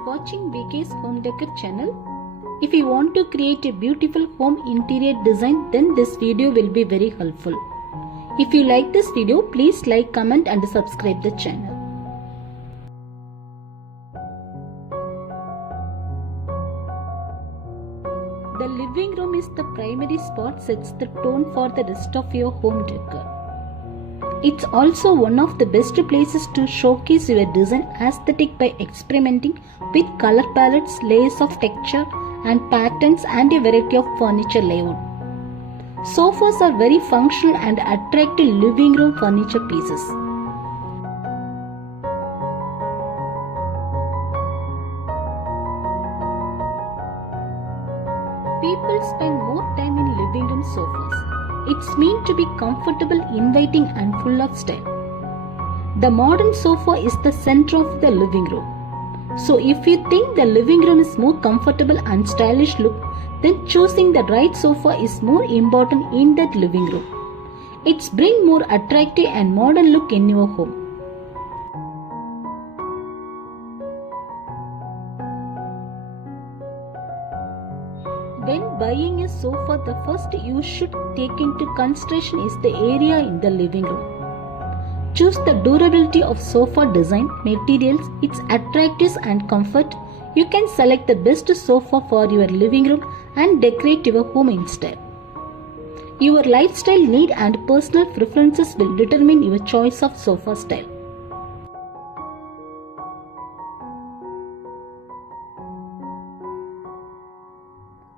are watching VK's Home Decor channel. If you want to create a beautiful home interior design, then this video will be very helpful. If you like this video, please like, comment and subscribe the channel. The living room is the primary spot, sets the tone for the rest of your home decor. It's also one of the best places to showcase your design aesthetic by experimenting with color palettes, layers of texture and patterns and a variety of furniture layout. Sofas are very functional and attractive living room furniture pieces. People spend more time in living room sofas. It's meant to be comfortable, inviting and full of style. The modern sofa is the center of the living room. So if you think the living room is more comfortable and stylish look, then choosing the right sofa is more important in that living room. It's bring more attractive and modern look in your home. When buying a sofa, the first you should take into consideration is the area in the living room. Choose the durability of sofa design, materials, its attractiveness and comfort. You can select the best sofa for your living room and decorate your home in style. Your lifestyle need and personal preferences will determine your choice of sofa style.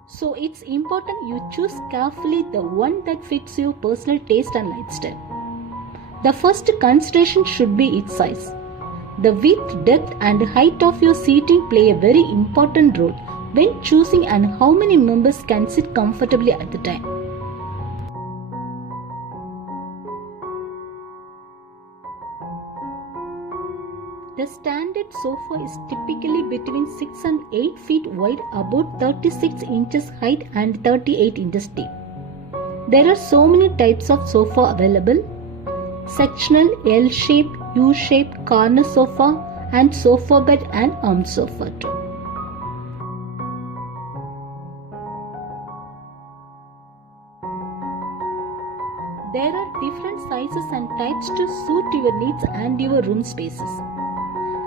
So it's important you choose carefully the one that fits your personal taste and lifestyle. The first consideration should be its size. The width, depth and height of your seating play a very important role when choosing and how many members can sit comfortably at the time. The standard sofa is typically between 6 and 8 feet wide, about 36 inches height and 38 inches deep. There are so many types of sofa available: sectional, L-shape, U-shape, corner sofa and sofa bed and arm sofa too. There are different sizes and types to suit your needs and your room spaces.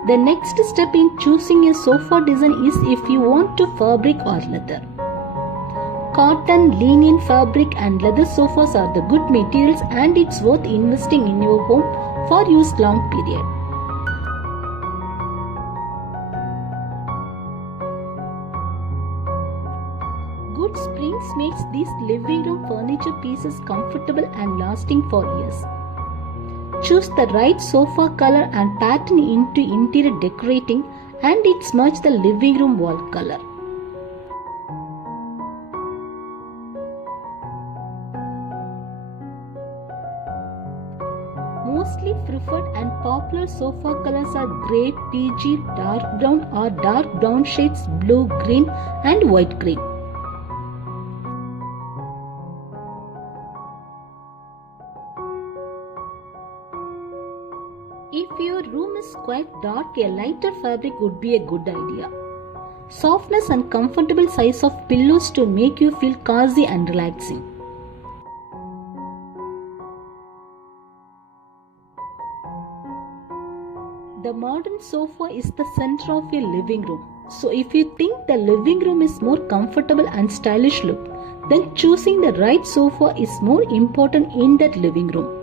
The next step in choosing a sofa design is if you want to fabric or leather. Cotton, linen, fabric and leather sofas are the good materials and it's worth investing in your home for use long period. Good springs makes these living room furniture pieces comfortable and lasting for years. Choose the right sofa color and pattern into interior decorating and it's match the living room wall color. Mostly preferred and popular sofa colors are grey, peachy, dark brown or dark brown shades, blue, green and white green. If your room is quite dark, a lighter fabric would be a good idea. Softness and comfortable size of pillows to make you feel cozy and relaxing. The modern sofa is the center of your living room. So if you think the living room is more comfortable and stylish look, then choosing the right sofa is more important in that living room.